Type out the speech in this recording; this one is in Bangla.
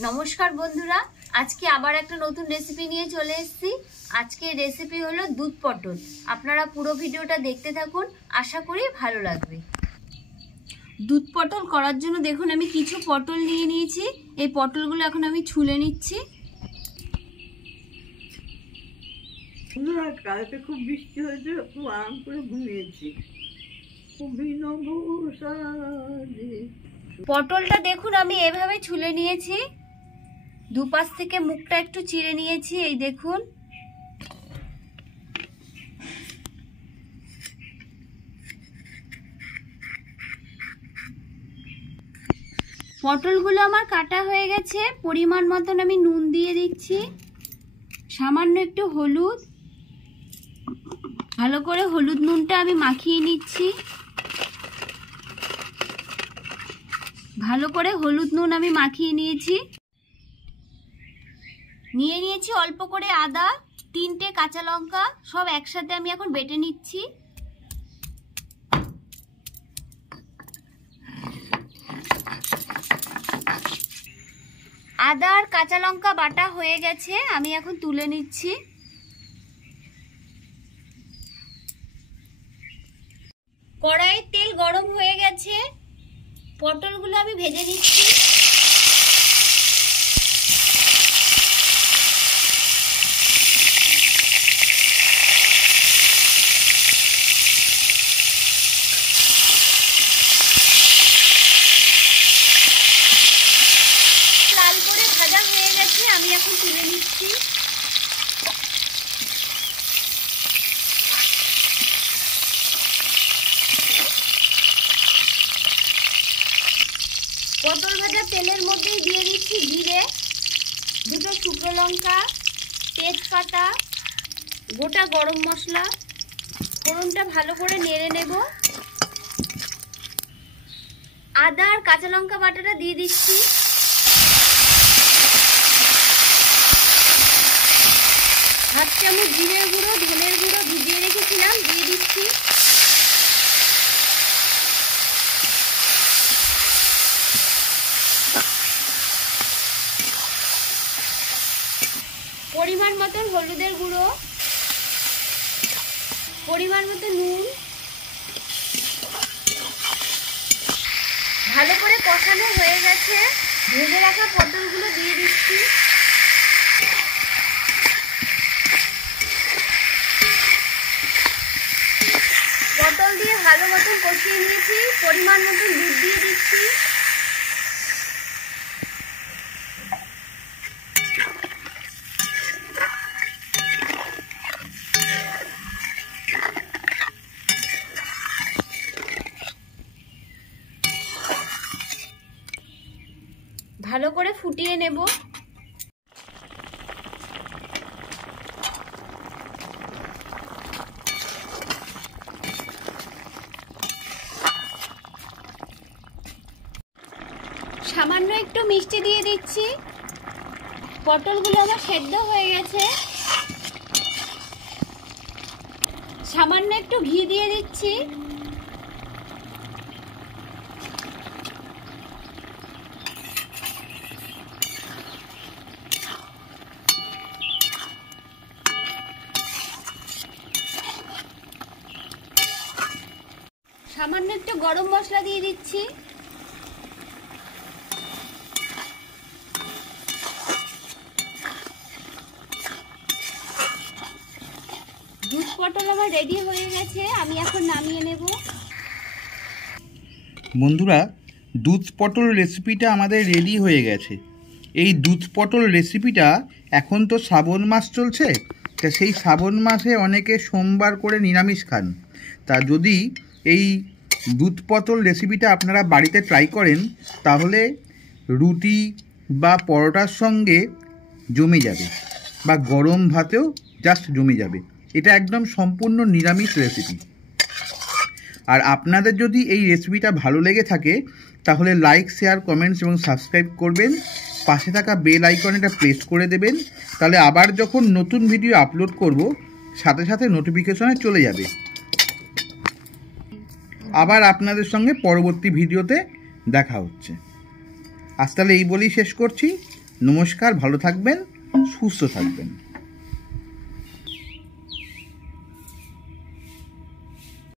নমস্কার বন্ধুরা, আজকে আবার একটা নতুন রেসিপি নিয়ে চলে এসেছি। আজকে রেসিপি হলো দুধ পটল। আপনারা পুরো ভিডিওটা দেখতে থাকুন, আশা করি ভালো লাগবে। দুধ পটল করার জন্য দেখুন আমি কিছু পটল নিয়ে নিয়েছি। এই পটলগুলো এখন আমি ছুলে নিচ্ছি। কালকে খুব বৃষ্টি হয়েছে, খুব আরাম করে ঘুমিয়েছি। পটলটা দেখুন আমি এভাবে ছুলে নিয়েছি, দুপাশ থেকে মুখটা একটু চিড়ে নিয়েছি। এই দেখুন পটলগুলো আমার কাটা হয়ে গেছে। পরিমাণ মতন আমি নুন দিয়ে দিচ্ছি, সামান্য একটু হলুদ। ভালো করে হলুদ নুনটা আমি মাখিয়ে নিচ্ছি। ভালো করে হলুদ নুন আমি মাখিয়ে নিয়েছি। নিয়ে নিয়েছি অল্প করে আদা, 3টে কাঁচা লঙ্কা, সব একসাথে আমি এখন বেটে নিচ্ছি। আদা আর কাঁচা লঙ্কা বাটা হয়ে গেছে, আমি এখন তুলে নিচ্ছি। কড়াইয়ে তেল গরম হয়ে গেছে, পটলগুলো আমি ভেজে নিচ্ছি। লাল করে ভাজা হয়ে গেছে, আমি এখন তুলে নিচ্ছি। পটল ভাজা তেলের মধ্যেই দিয়ে দিচ্ছি জিরে, 2টো শুকনো লঙ্কা, তেজপাতা, গোটা গরম মশলা। ফোড়নটা ভালো করে নেড়ে নেব। আদা আর কাঁচা লঙ্কা বাটাটা দিয়ে দিচ্ছি। হাফ চামচ জিরের গুঁড়ো, ধনের গুঁড়ো ভিজিয়ে রেখেছিলাম, দিয়ে দিচ্ছি। পরিমাণ মতন হলুদের গুঁড়ো, পরিমাণ মতো নুন। ভালো করে কষানো হয়ে গেছে, ভেজে রাখা পটলগুলো দিয়ে দিচ্ছি। পটল দিয়ে ভালো মতন কষিয়ে নিয়েছি, পরিমাণ মতন দুধ দিয়ে দিচ্ছি। ভালো করে ফুটিয়ে নেব। সামান্য একটু মিষ্টি দিয়ে দিচ্ছি। পটলগুলো আমার সেদ্ধ হয়ে গেছে। সামান্য একটু ঘি দিয়ে দিচ্ছি। সামান্য একটু গরম মশলা দিয়ে দিচ্ছি। দুধ পটল আমার রেডি হয়ে গেছে, আমি এখন নামিয়ে নেব। বন্ধুরা, দুধ পটল রেসিপিটা আমাদের রেডি হয়ে গেছে। এই দুধ পটল রেসিপিটা এখন তো শ্রাবণ মাস চলছে, তা সেই শ্রাবণ মাসে অনেকে সোমবার করে নিরামিষ খান। তা যদি এই দুধ পটল রেসিপিটা আপনারা বাড়িতে ট্রাই করেন, তাহলে রুটি বা পরোটার সঙ্গে জমে যাবে, বা গরম ভাতেও জাস্ট জমে যাবে। এটা একদম সম্পূর্ণ নিরামিষ রেসিপি। আর আপনাদের যদি এই রেসিপিটা ভালো লেগে থাকে, তাহলে লাইক, শেয়ার, কমেন্টস এবং সাবস্ক্রাইব করবেন। পাশে থাকা বেল আইকনটা প্রেস করে দেবেন, তাহলে আবার যখন নতুন ভিডিও আপলোড করব, সাথে সাথে নোটিফিকেশনে চলে যাবে। আবার আপনাদের সঙ্গে পরবর্তী ভিডিওতে দেখা হচ্ছে। আজ তাহলে এই বলেই শেষ করছি। নমস্কার, ভালো থাকবেন, সুস্থ থাকবেন।